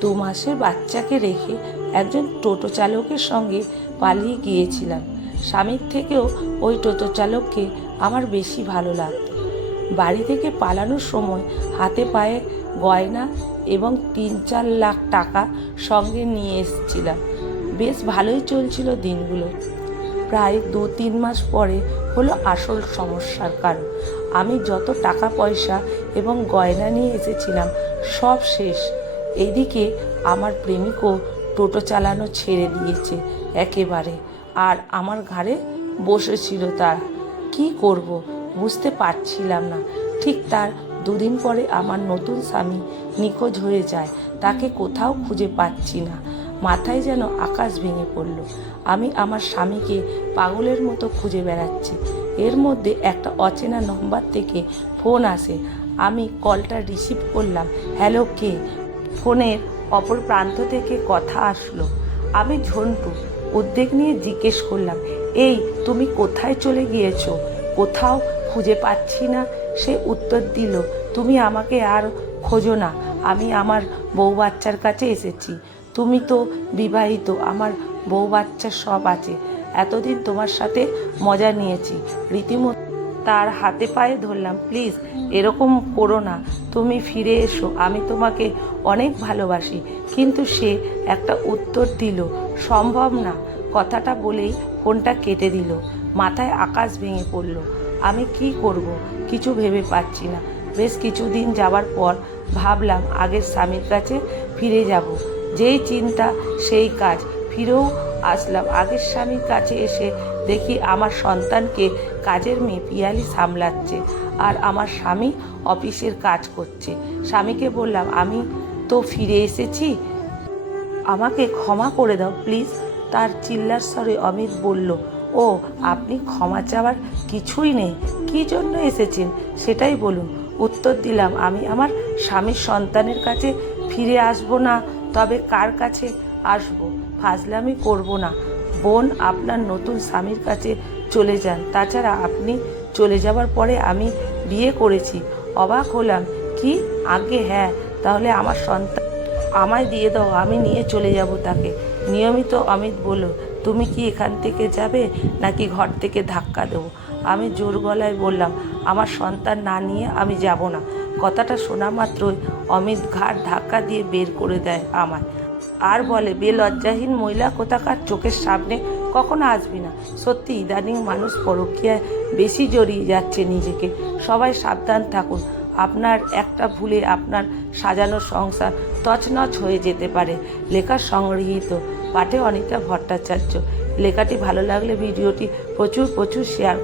2 মাসের বাচ্চাকে রেখে একজন টোটো চালকের সঙ্গে পালিয়ে গিয়েছিলাম। স্বামীর থেকেও ওই টোটো চালককে আমার বেশি ভালো লাগতো। বাড়ি থেকে পালানোর সময় হাতে পায়ে গয়না এবং 3-4 লাখ টাকা সঙ্গে নিয়ে এসেছিলাম। বেশ ভালোই চলছিল দিনগুলো। প্রায় 2-3 মাস পরে হলো আসল সমস্যার কারণ। আমি যত টাকা পয়সা এবং গয়না নিয়ে এসেছিলাম সব শেষ। এইদিকে আমার প্রেমিকও টোটো চালানো ছেড়ে দিয়েছে একেবারে, আর আমার ঘাড়ে বসেছিল। তার কি করব বুঝতে পারছিলাম না। ঠিক তার 2 দিন পরে আমার নতুন স্বামী নিখোঁজ হয়ে যায়। তাকে কোথাও খুঁজে পাচ্ছি না। মাথায় যেন আকাশ ভেঙে পড়ল। আমি আমার স্বামীকে পাগলের মতো খুঁজে বেড়াচ্ছি। এর মধ্যে একটা অচেনা নম্বর থেকে ফোন আসে। আমি কলটা রিসিভ করলাম। হ্যালো, কে? ফোনের অপর প্রান্ত থেকে কথা আসলো। আমি ঝন্টু। উদ্বেগ নিয়ে জিজ্ঞেস করলাম, এই তুমি কোথায় চলে গিয়েছো? কোথাও খুঁজে পাচ্ছি না। সে উত্তর দিল, তুমি আমাকে আর খোঁজো না। আমি আমার বউ বাচ্চার কাছে এসেছি। তুমি তো বিবাহিত, আমার বউ বাচ্চা সব আছে। এতদিন তোমার সাথে মজা নিয়েছি। রীতিমতো তার হাতে পায়ে ধরলাম, প্লিজ এরকম করো না, তুমি ফিরে এসো, আমি তোমাকে অনেক ভালোবাসি। কিন্তু সে একটা উত্তর দিল, সম্ভব না। কথাটা বলেই ফোনটা কেটে দিল। মাথায় আকাশ ভেঙে পড়ল। আমি কি করব কিছু ভেবে পাচ্ছি না। বেশ কিছুদিন যাবার পর ভাবলাম আগের স্বামীর কাছে ফিরে যাব। যেই চিন্তা সেই কাজ। ফিরেও আসলাম আগের স্বামীর কাছে। এসে দেখি আমার সন্তানকে কাজের মেয়ে পিয়ালি সামলাচ্ছে, আর আমার স্বামী অফিসের কাজ করছে। স্বামীকে বললাম, আমি তো ফিরে এসেছি, আমাকে ক্ষমা করে দাও প্লিজ। তার চিল্লার স্বরে অমিত বলল, ও আপনি ক্ষমা চাওয়ার কিছুই নেই। কী জন্য এসেছেন সেটাই বলুন। উত্তর দিলাম, আমি আমার স্বামীর সন্তানের কাছে ফিরে আসব না, তবে কার কাছে আসব? ফাজলামি করব না। বোন আপনার নতুন স্বামীর কাছে চলে যান। তাছাড়া আপনি চলে যাবার পরে আমি বিয়ে করেছি। অবাক হলাম, কি? আগে হ্যাঁ, তাহলে আমার সন্তান আমায় দিয়ে দাও, আমি নিয়ে চলে যাব তাকে। নিয়মিত অমিত বলল, তুমি কি এখান থেকে যাবে নাকি ঘর থেকে ধাক্কা দেবো? আমি জোর গলায় বললাম, আমার সন্তান না নিয়ে আমি যাব না। কথাটা শোনা মাত্রই অমিত ঘাড় ধাক্কা দিয়ে বের করে দেয় আমায়, আর বলে, বেলজ্জাহীন মহিলা কোথাকার, চোখের সামনে কখনো আসবি না। সত্যি ইদানিং মানুষ পরকীয়ায় বেশি জড়িয়ে যাচ্ছে নিজেকে। সবাই সাবধান থাকুন। আপনার একটা ভুলে আপনার সাজানো সংসার তছনছ হয়ে যেতে পারে। লেখা সংগৃহীত, পাঠে অনিতা ভট্টাচার্য। লেখাটি ভালো লাগলে ভিডিওটি প্রচুর শেয়ার